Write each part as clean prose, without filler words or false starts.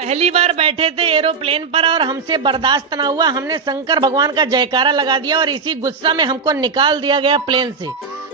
पहली बार बैठे थे एरोप्लेन पर और हमसे बर्दाश्त ना हुआ। हमने शंकर भगवान का जयकारा लगा दिया और इसी गुस्सा में हमको निकाल दिया गया प्लेन से।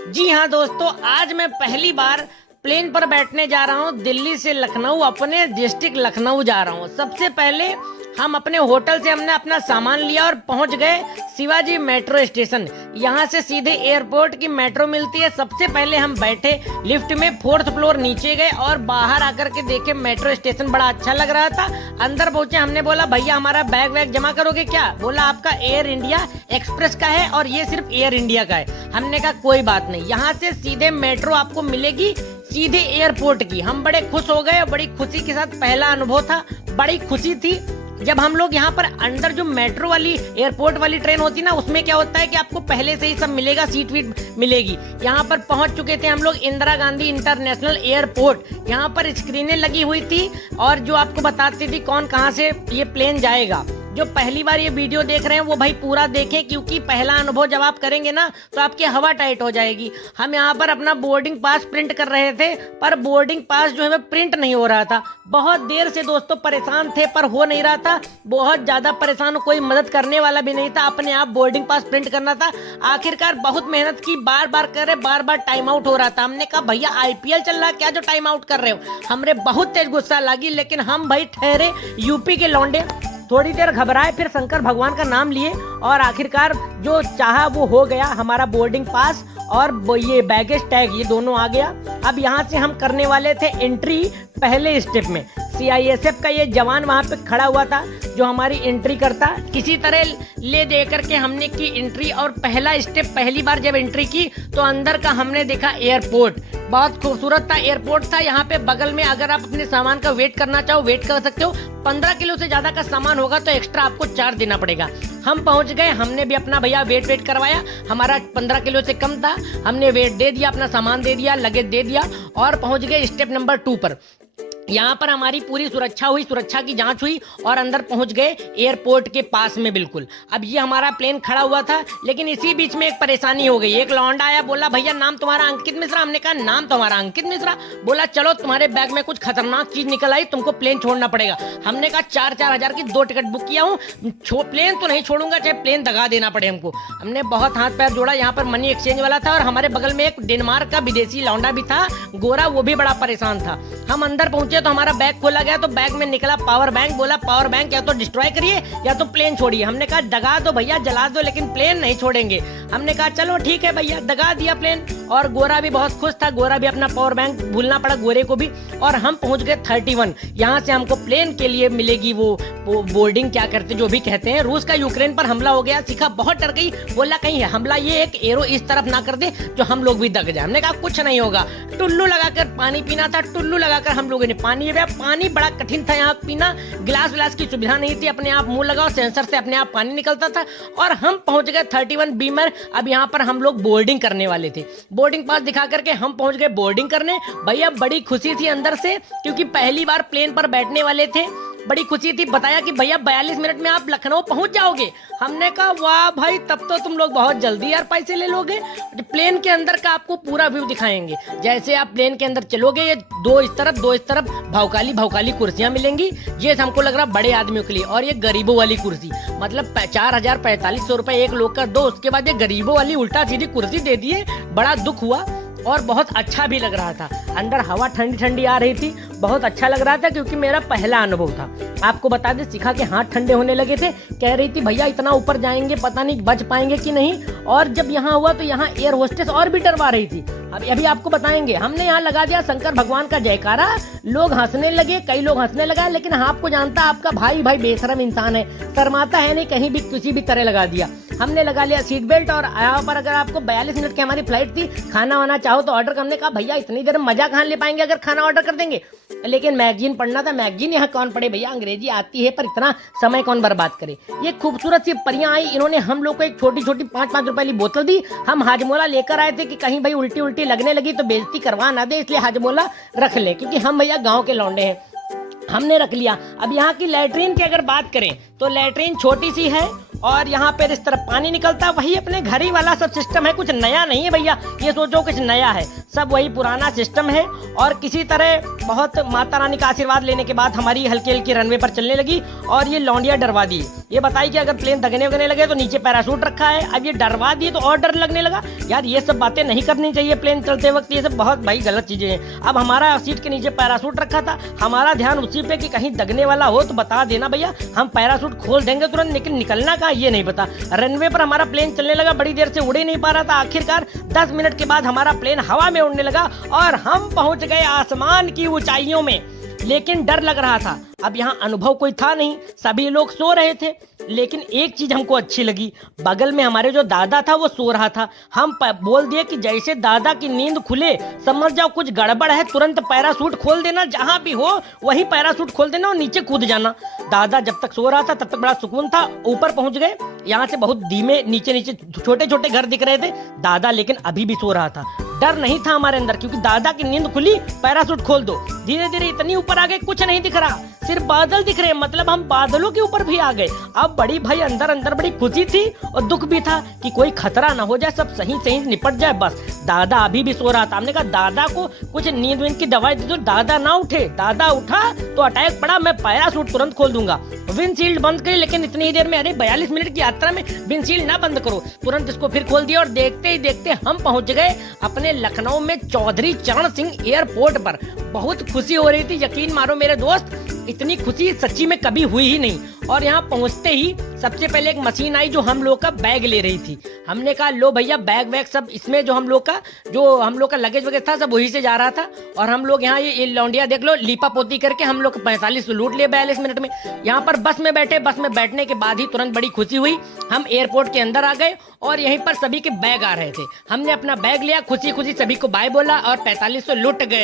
जी हाँ दोस्तों, आज मैं पहली बार प्लेन पर बैठने जा रहा हूँ। दिल्ली से लखनऊ, अपने डिस्ट्रिक्ट लखनऊ जा रहा हूँ। सबसे पहले हम अपने होटल से हमने अपना सामान लिया और पहुंच गए शिवाजी मेट्रो स्टेशन। यहाँ से सीधे एयरपोर्ट की मेट्रो मिलती है। सबसे पहले हम बैठे लिफ्ट में, 4th फ्लोर नीचे गए और बाहर आकर के देखे मेट्रो स्टेशन बड़ा अच्छा लग रहा था। अंदर पहुंचे, हमने बोला भैया हमारा बैग वैग जमा करोगे क्या? बोला आपका एयर इंडिया एक्सप्रेस का है और ये सिर्फ एयर इंडिया का है। हमने कहा कोई बात नहीं, यहाँ से सीधे मेट्रो आपको मिलेगी सीधे एयरपोर्ट की। हम बड़े खुश हो गए। बड़ी खुशी के साथ पहला अनुभव था, बड़ी खुशी थी जब हम लोग यहाँ पर अंदर जो मेट्रो वाली एयरपोर्ट वाली ट्रेन होती ना, उसमें क्या होता है कि आपको पहले से ही सब मिलेगा, सीट वीट मिलेगी। यहाँ पर पहुंच चुके थे हम लोग इंदिरा गांधी इंटरनेशनल एयरपोर्ट। यहाँ पर स्क्रीनें लगी हुई थी और जो आपको बताती थी कौन कहाँ से ये प्लेन जाएगा। जो पहली बार ये वीडियो देख रहे हैं वो भाई पूरा देखें, क्योंकि पहला अनुभव जब आप करेंगे ना तो आपकी हवा टाइट हो जाएगी। हम यहाँ पर अपना बोर्डिंग पास प्रिंट कर रहे थे, पर बोर्डिंग पास जो है वो प्रिंट नहीं हो रहा था। बहुत देर से दोस्तों परेशान थे पर हो नहीं रहा था। बहुत ज्यादा परेशान, कोई मदद करने वाला भी नहीं था। अपने आप बोर्डिंग पास प्रिंट करना था। आखिरकार बहुत मेहनत की, बार बार कर रहे, बार बार टाइम आउट हो रहा था। हमने कहा भैया IPL चल रहा है क्या जो टाइम आउट कर रहे हो? हमरे बहुत तेज गुस्सा लगी, लेकिन हम भाई ठहरे यूपी के लौंडे। थोड़ी देर घबराए, फिर शंकर भगवान का नाम लिए और आखिरकार जो चाहा वो हो गया। हमारा बोर्डिंग पास और ये बैगेज टैग, ये दोनों आ गया। अब यहाँ से हम करने वाले थे एंट्री पहले स्टेप में। CISF का ये जवान वहाँ पे खड़ा हुआ था जो हमारी एंट्री करता। किसी तरह ले दे करके हमने की एंट्री और पहला स्टेप, पहली बार जब एंट्री की तो अंदर का हमने देखा एयरपोर्ट। बहुत खूबसूरत था एयरपोर्ट था। यहाँ पे बगल में अगर आप अपने सामान का वेट करना चाहो वेट कर सकते हो। 15 किलो से ज्यादा का सामान होगा तो एक्स्ट्रा आपको चार्ज देना पड़ेगा। हम पहुंच गए, हमने भी अपना भैया वेट करवाया। हमारा 15 किलो से कम था। हमने वेट दे दिया, अपना सामान दे दिया, लगेज दे दिया और पहुंच गए स्टेप नंबर 2 पर। यहाँ पर हमारी पूरी सुरक्षा हुई, सुरक्षा की जांच हुई और अंदर पहुंच गए एयरपोर्ट के पास में बिल्कुल। अब ये हमारा प्लेन खड़ा हुआ था, लेकिन इसी बीच में एक परेशानी हो गई। एक लौंडा आया, बोला भैया नाम तुम्हारा अंकित मिश्रा? हमने कहा नाम तुम्हारा अंकित मिश्रा। बोला चलो तुम्हारे बैग में कुछ खतरनाक चीज निकल आई, तुमको प्लेन छोड़ना पड़ेगा। हमने कहा 4-4 हजार की 2 टिकट बुक किया हूँ, प्लेन तो नहीं छोड़ूंगा, चाहे प्लेन दगा देना पड़े हमको। हमने बहुत हाथ पैर जोड़ा। यहाँ पर मनी एक्सचेंज वाला था और हमारे बगल में एक डेनमार्क का विदेशी लौंडा भी था, गोरा, वो भी बड़ा परेशान था। हम अंदर पहुंचे तो हमारा बैग खोला गया तो बैग में निकला पावर बैंक। बोला पावर बैंक या तो डिस्ट्रॉय करिए या तो प्लेन छोड़िए। हमने कहा दगा दो भैया, जला दो, लेकिन प्लेन नहीं छोड़ेंगे। हमने कहा चलो ठीक है भैया, दगा दिया प्लेन। और गोरा भी बहुत खुश था, गोरा भी अपना पावर बैंक भूलना पड़ा गोरे को भी। और हम पहुंच गए 31। यहाँ से हमको प्लेन के लिए मिलेगी वो बोर्डिंग, क्या करते जो भी कहते हैं। रूस का यूक्रेन पर हमला हो गया, शिखा बहुत डर गई। बोला कहीं हमला ये एक एरो इस तरफ ना कर दे जो हम लोग भी दग जाए। हमने कहा कुछ नहीं होगा। टुल्लू लगाकर पानी पीना था, टुल्लू लगाकर हम लोगों ने पानी पिया। पानी बड़ा कठिन था यहाँ पीना, गिलास विलास की सुविधा नहीं थी। अपने आप मुंह लगाओ, सेंसर से अपने आप पानी निकलता था। और हम पहुंच गए 31 बीमर। अब यहाँ पर हम लोग बोर्डिंग करने वाले थे। बोर्डिंग पास दिखा करके हम पहुंच गए बोर्डिंग करने। भैया बड़ी खुशी थी अंदर से, क्योंकि पहली बार प्लेन पर बैठने वाले थे। बड़ी खुशी थी। बताया कि भैया 42 मिनट में आप लखनऊ पहुंच जाओगे। हमने कहा वाह भाई, तब तो तुम लोग बहुत जल्दी यार पैसे ले लोगे। प्लेन के अंदर का आपको पूरा व्यू दिखाएंगे। जैसे आप प्लेन के अंदर चलोगे, ये दो इस तरफ भौकाली कुर्सियां मिलेंगी। ये हमको लग रहा बड़े आदमियों के लिए, और ये गरीबों वाली कुर्सी, मतलब 4,000-4,500 रुपए एक लोग का दो। उसके बाद ये गरीबों वाली उल्टा सीधी कुर्सी दे दिए। बड़ा दुख हुआ और बहुत अच्छा भी लग रहा था। अंदर हवा ठंडी ठंडी आ रही थी, बहुत अच्छा लग रहा था, क्योंकि मेरा पहला अनुभव था। आपको बता दें, शिखा के हाथ ठंडे होने लगे थे। कह रही थी भैया इतना ऊपर जाएंगे, पता नहीं बच पाएंगे कि नहीं। और जब यहाँ हुआ तो यहाँ एयर होस्टेस और भी डरवा रही थी। अभी आपको बताएंगे। हमने यहाँ लगा दिया शंकर भगवान का जयकारा, लोग हंसने लगे, कई लोग हंसने लगा। लेकिन आपको जानता, आपका भाई बेशरम इंसान है, शर्माता है नहीं, कहीं भी किसी भी तरह लगा दिया। हमने लगा लिया सीट बेल्ट। और यहाँ पर अगर आपको 42 मिनट की हमारी फ्लाइट थी, खाना वाना चाहो तो ऑर्डर करने का। भैया इतनी देर मजा कहाँ ले पाएंगे अगर खाना ऑर्डर कर देंगे। लेकिन मैगजीन पढ़ना था। मैगजीन यहाँ कौन पढ़े भैया, अंग्रेजी आती है पर इतना समय कौन बर्बाद करे। ये खूबसूरत सी परियां आई, इन्होंने हम लोग को एक छोटी छोटी 5-5 रुपए की बोतल दी। हम हाजमोला लेकर आए थे कि कहीं भाई उल्टी लगने लगी तो बेइज्जती करवा ना दे, इसलिए हाजमोला रख ले, क्योंकि हम भैया गाँव के लौंडे हैं। हमने रख लिया। अब यहाँ की लैट्रीन की अगर बात करें तो लैट्रीन छोटी सी है और यहाँ पे इस तरफ पानी निकलता, वही अपने घर ही वाला सब सिस्टम है, कुछ नया नहीं है भैया। ये सोचो कुछ नया है, सब वही पुराना सिस्टम है। और किसी तरह बहुत माता रानी का आशीर्वाद लेने के बाद हमारी हल्की हल्की रनवे पर चलने लगी और ये लौंडिया डरवा दी। ये बताई कि अगर प्लेन दगने वगने लगे तो नीचे पैराशूट रखा है। अब ये डरवा दिए तो और डर लगने लगा। यार ये सब बातें नहीं करनी चाहिए प्लेन चलते वक्त, ये सब बहुत भाई गलत चीजें हैं। अब हमारा सीट के नीचे पैराशूट रखा था, हमारा ध्यान उसी पे कि कहीं दगने वाला हो तो बता देना भैया, हम पैराशूट खोल देंगे तुरंत, लेकिन निकलना कहाँ ये नहीं पता। रनवे पर हमारा प्लेन चलने लगा, बड़ी देर से उड़ ही नहीं पा रहा था। आखिरकार 10 मिनट के बाद हमारा प्लेन हवा में उड़ने लगा और हम पहुंच गए आसमान की ऊंचाइयों में। लेकिन डर लग रहा था। अब यहाँ अनुभव कोई था नहीं, सभी लोग सो रहे थे। लेकिन एक चीज हमको अच्छी लगी, बगल में हमारे जो दादा था वो सो रहा था। हम बोल दिए कि जैसे दादा की नींद खुले समझ जाओ कुछ गड़बड़ है, तुरंत पैराशूट खोल देना, जहां भी हो वहीं पैराशूट खोल देना और नीचे कूद जाना। दादा जब तक सो रहा था तब तक बड़ा सुकून था। ऊपर पहुंच गए, यहाँ से बहुत धीमे नीचे नीचे छोटे छोटे घर दिख रहे थे। दादा लेकिन अभी भी सो रहा था। डर नहीं था हमारे अंदर, क्योंकि दादा की नींद खुली, पैराशूट खोल दो। धीरे धीरे इतनी ऊपर आ गए, कुछ नहीं दिख रहा, सिर्फ बादल दिख रहे हैं, मतलब हम बादलों के ऊपर भी आ गए। अब बड़ी भाई अंदर अंदर बड़ी खुशी थी और दुख भी था कि कोई खतरा ना हो जाए, सब सही सही निपट जाए बस। दादा अभी भी सो रहा था। हमने कहा दादा को कुछ नींद वींद की दवाई दे दो। दादा ना उठे, दादा उठा तो अटैक पड़ा, मैं पैराशूट तुरंत खोल दूंगा। विंडशील्ड बंद करी, लेकिन इतनी ही देर में, अरे 42 मिनट की यात्रा में विंडशील्ड ना बंद करो, तुरंत इसको फिर खोल दिया। और देखते ही देखते हम पहुंच गए अपने लखनऊ में चौधरी चरण सिंह एयरपोर्ट पर। बहुत खुशी हो रही थी, यकीन मारो मेरे दोस्त, इतनी खुशी सच्ची में कभी हुई ही नहीं। और यहाँ पहुंचते ही सबसे पहले एक मशीन आई जो हम लोग का बैग ले रही थी। हमने कहा लो भैया बैग वैग सब इसमें, जो हम लोग का लगेज वगैरह था सब वही से जा रहा था। और हम लोग यहाँ ये लौंडिया देख लो लीपा पोती करके हम लोग 45 लूट लिए 42 मिनट में। यहाँ पर बस में बैठे, बस में बैठने के बाद ही तुरंत बड़ी खुशी हुई। हम एयरपोर्ट के अंदर आ गए और यहीं पर सभी के बैग आ रहे थे। हमने अपना बैग लिया, खुशी खुशी सभी को बाय बोला और 45 लूट गए।